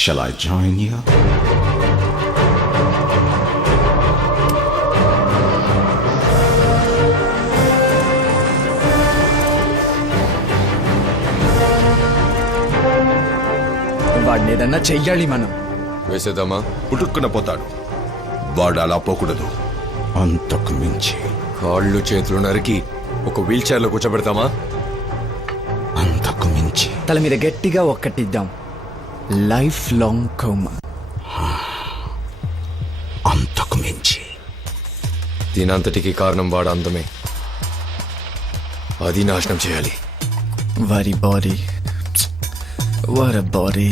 Shall I join you? వాడిని ఏదన్నా చెయ్యాలి మనం. వేసేద్దామా? పుట్టుక్కున పోతాడు. వాడు అలా పోకూడదు. అంతకు మించి, కాళ్ళు చేతులు నరికి ఒక వీల్ చైర్లో కూర్చోబెడతామా? అంతకు మించి. తల మీద గట్టిగా ఒక్కటిద్దాం. Life long coma. అంతకు మించి. దీనంతటికి కారణం వాడు అందమే. అది నాశనం చేయాలి. వారి బాడీ, వారి బాడీ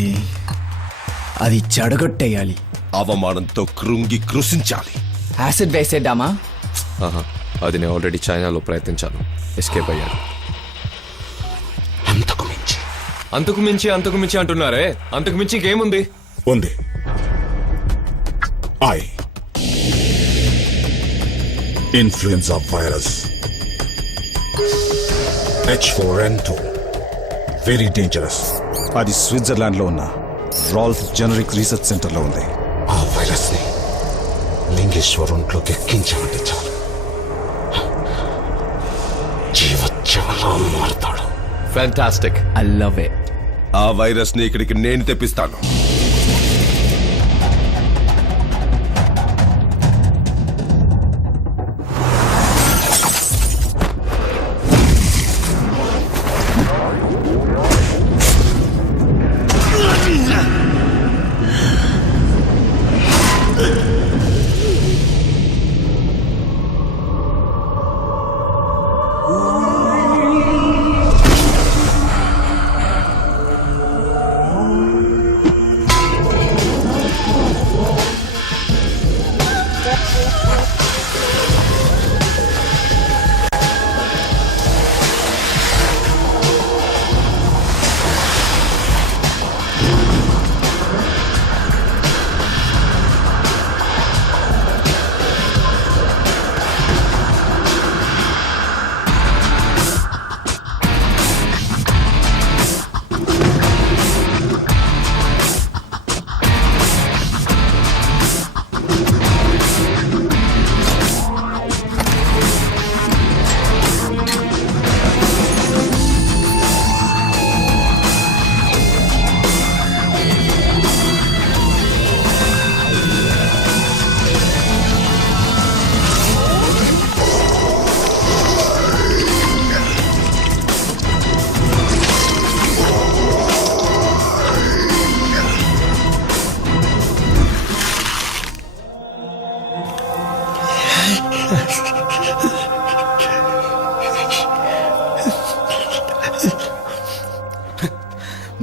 అది చెడగొట్టేయాలి. అవమానంతో కృంగి కృషించాలి. యాసిడ్ వేసేద్దామా? ఆహా, అది నేను ఆల్రెడీ చైనాలో ప్రయత్నించాను. ఎస్కేప్ అయ్యాను. అంతకు మించి. అంతకు మించి అంతకు మించి అంటున్నారే, అంతకు మించి ఇంకేముంది? ఉంది. Influenza virus H4N2 very dangerous. అది స్విట్జర్లాండ్ లో ఉన్న రాల్ఫ్ జెనరిక్ రీసెర్చ్ సెంటర్ లో ఉంది. ఆ వైరస్ ని లింగేశ్వర్ ఒంట్లోకి ఎక్కించామంటే చాలు, జీవోత్సవంలా మారుతాడు. ఫ్యాంటాస్టిక్. I love it. ఆ వైరస్ ని ఇక్కడికి నేను తెప్పిస్తాను.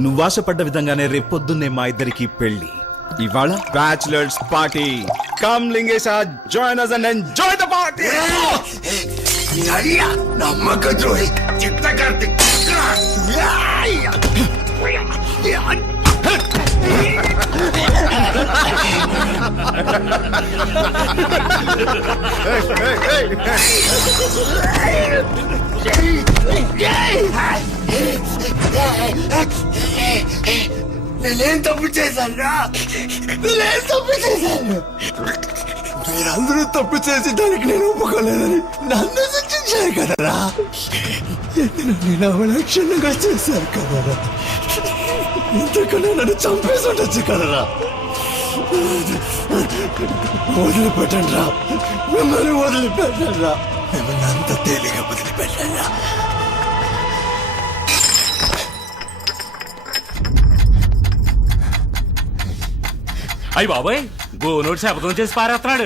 నువ్వాశపడ్డ విధంగానే రేపొద్దున్నే మా ఇద్దరికి పెళ్లి. ఇవాళ bachelors party. Come Lingesha, join us and enjoy the party. నమ్మక ద్రోహి చిత్తకార్తి. నేనేం తప్పు చేశాను? మీరందరూ తప్పు చేసి దానికి నేను ఒప్పుకోలేదని నన్ను శిక్షించారు కదరా. నేను అవలక్షణంగా చేశాను కదరా. ఇంతకన్నా నన్ను చంపేసి ఉండొచ్చు కదరా. వదిలిపెట్టండి రా, మిమ్మల్ని వదిలిపెట్టండి రా, మిమ్మల్ని అంత తేలిగా వదిలిపెట్టండి రా. అయ్యి బాబాయ్, గోనోడు శపథం చేసి పారేస్తున్నాడు.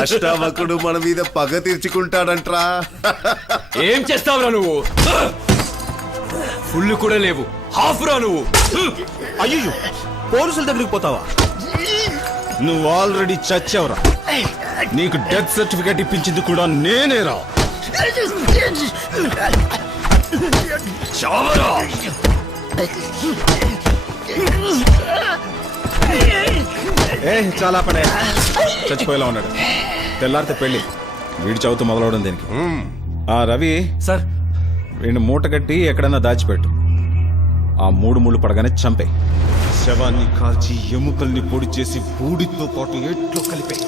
అష్టావకుడు మన మీద పగ తీర్చుకుంటాడంట్రా. ఏం చేస్తావురా నువ్వు? ఫుల్ కూడా లేవు, హాఫ్ రా నువ్వు. అయ్యో, పోలీసుల దగ్గరికి పోతావా? నువ్వు ఆల్రెడీ చచ్చావురా. నీకు డెత్ సర్టిఫికేట్ ఇప్పించింది కూడా నేనేరా. చావరా. చాలా పడే చచ్చిపోయేలా ఉన్నాడు. తెల్లారితే పెళ్లి. వీడి చదువుతూ మొదలవడం దేనికి? ఆ రవి సార్, వీడిని మూట కట్టి ఎక్కడన్నా దాచిపెట్టు. ఆ 3 ముళ్ళు పడగానే చంపే. శవాన్ని కాల్చి ఎముకల్ని పొడి చేసి బూడితో పాటు ఏట్లో కలిపే.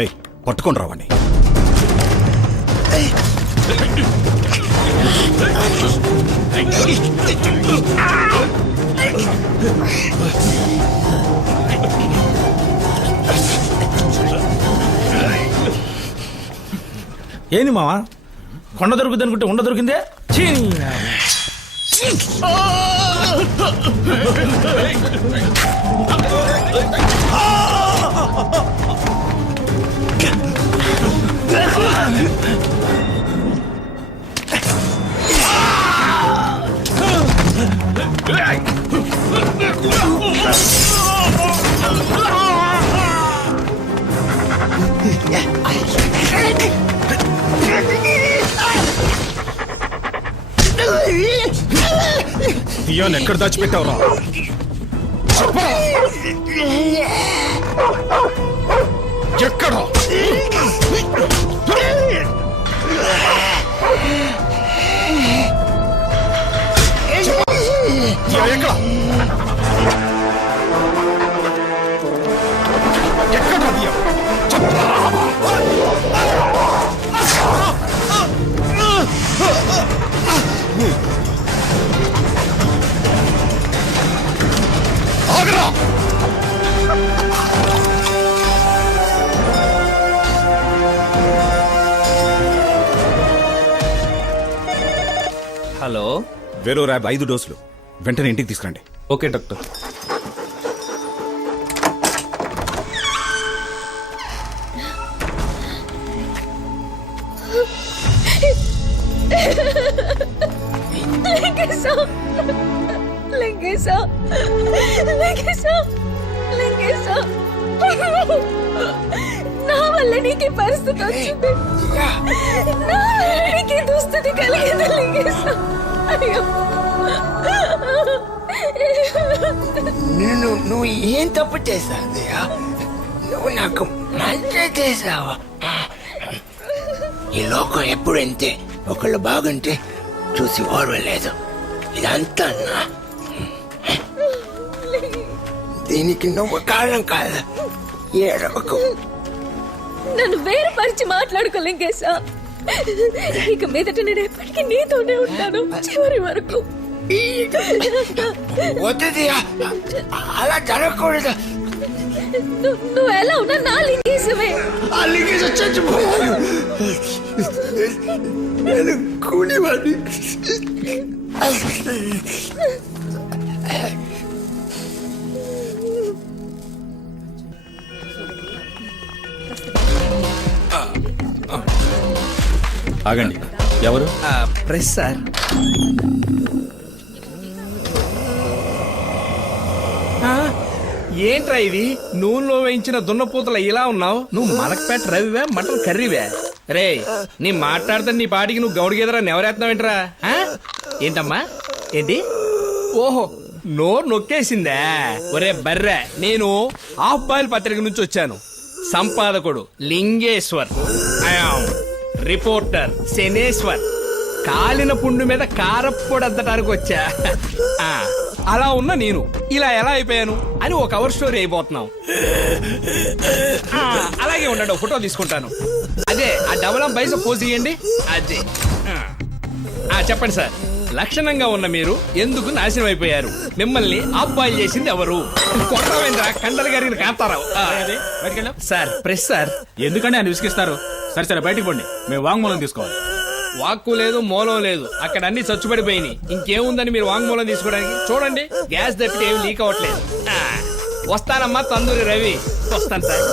ఏయ్, పట్టుకొని రావండి. ఏంది మావా, కొండ దొరుకుతుంది అనుకుంటే ఉండ దొరికిందే. దియాన్ ఎక్కడ దాచిపెట్టావురా? ఎక్కడ? ఎక్కడ దియా? ఆగరా! హలో, వేరో ర్యాబ్ 5 డోసులు వెంటనే ఇంటికి తీసుకురండి. Okay doctor. నా వల్ల నీకు పరిస్థితి వచ్చింది, నా వల్ల నీకు దుస్థితి కలిగింది లింగేశ. అయ్యో, నువ్వు ఏం తప్పు చేశావయ్యా? నువ్వు నాకు మంచి చేసావా? ఈ లోకం ఎప్పుడు అంతే, ఒకళ్ళు బాగుంటే చూసి ఓర్వలేదు. ఇదంతా అన్నా, దీనికి నువ్వు కారణం కాదు. ఏడవకు. నన్ను వేరుపరిచి మాట్లాడుకో లింగేశ. ఇక మీదట నేను ఎప్పటికీ నీతోనే ఉంటాను చివరి వరకు. వద్దుదియా, అలా జరగకూడదు. నువ్వు ఎలా ఉన్నా నా లింగేశమే. ఆ లింగేశ చచ్చిపోయాడు. నేను కూలివాడిని. ఆగండి. ఎవరు? Press sir. ఏంట్రా ఇది? నూనెలో వేయించిన దున్నపూతల ఇలా ఉన్నావు. నువ్వు మలక్పేట రవివే, మటన్ కర్రీవే? రే, నీ మాట్లాడితే నీ పాటికి నువ్వు గౌడి గేదరా నెవరేస్తున్నావేంట్రా? ఏంటమ్మా? ఏంటి? ఓహో, నోరు నొక్కేసిందా? ఒరే బర్రె, నేను హాఫ్ బాయిల్ పత్రిక నుంచి వచ్చాను. సంపాదకుడు లింగేశ్వర్, రిపోర్టర్ శనేశ్వర్. కాలిన పుండు మీద కారప్పొడి అద్దటానికి వచ్చా. అలా ఉన్న నేను ఇలా ఎలా అయిపోయాను అని ఒక కవర్ స్టోరీ అయిపోతున్నాం. అలాగే ఉండండి, ఒక ఫోటో తీసుకుంటాను. అదే ఆ డబల్ పైసా పోజ్ ఇయ్యండి. అదే చెప్పండి సార్, లక్షణంగా ఉన్న మీరు ఎందుకు నాశనం అయిపోయారు? మిమ్మల్ని అబ్బాయి చేసింది ఎవరు? కొట్టవేంద్ర కండలు గారిని కాంతారావు. Sir press sir. ఎందుకంటే ఆయన విసిగిస్తారు. సరే సరే బయటికి పోండి, మేము వాంగ్మూలం తీసుకోవాలి. వాక్కు లేదు, మూలం లేదు, అక్కడ అన్ని చచ్చుబడిపోయినాయి. ఇంకేముందని మీరు వాంగ్మూలం తీసుకోవడానికి? చూడండి, గ్యాస్ తప్పితే ఏమి లీక్ అవ్వట్లేదు. వస్తానమ్మా తందూరి రవి, వస్తాను సార్.